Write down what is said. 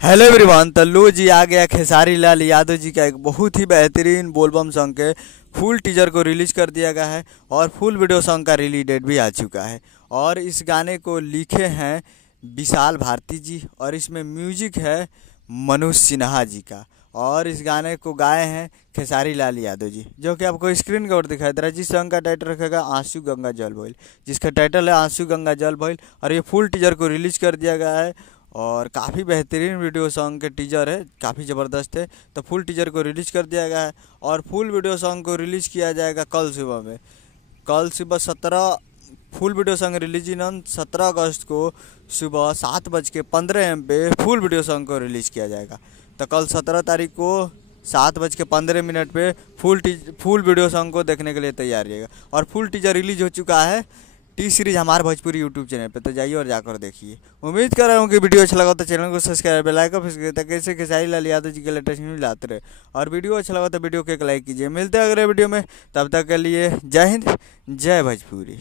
Hello everyone. तो लो जी आ गया खेसारी लाल यादव जी का एक बहुत ही बेहतरीन बोलबम सॉन्ग के फुल टीजर को रिलीज कर दिया गया है और फुल वीडियो सॉन्ग का रिलीज डेट भी आ चुका है। और इस गाने को लिखे हैं विशाल भारती जी और इसमें म्यूजिक है मनोज सिन्हा जी का। और इस गाने को गाए हैं खेसारी लाल यादव जी, जो कि आपको स्क्रीन के ऊपर दिखाई दे रहा है। जिस सॉन्ग का टाइटल रखेगा आंसू गंगा जल भइल, जिसका टाइटल है आंसू गंगा जल भइल। और ये फुल टीजर को रिलीज कर दिया गया है और काफ़ी बेहतरीन वीडियो सॉन्ग के टीजर है, काफ़ी ज़बरदस्त है। तो फुल टीजर को रिलीज कर दिया गया है और फुल वीडियो सॉन्ग को रिलीज किया जाएगा कल सुबह में। कल सुबह 17 फुल वीडियो सॉन्ग रिलीज इन 17 अगस्त को सुबह 7:15 पे फुल वीडियो सॉन्ग को रिलीज किया जाएगा। तो कल 17 तारीख को 7:15 पे फुल वीडियो सॉन्ग को देखने के लिए तैयार रहिएगा। और फुल टीजर रिलीज हो चुका है टी सीरीज हमारे भोजपुरी यूट्यूब चैनल पे, तो जाइए और जाकर देखिए। उम्मीद कर रहा हूँ कि वीडियो अच्छा लगा तो चैनल को सब्सक्राइब बेल आइकन प्रेस करिए ताकि ऐसे खेसारी लाल यादव जी के लेटेस्ट न्यूज लाते रहे। और वीडियो अच्छा लगा तो वीडियो को एक लाइक कीजिए। मिलते हैं अगले वीडियो में, तब तक के लिए जय हिंद जय भोजपुरी।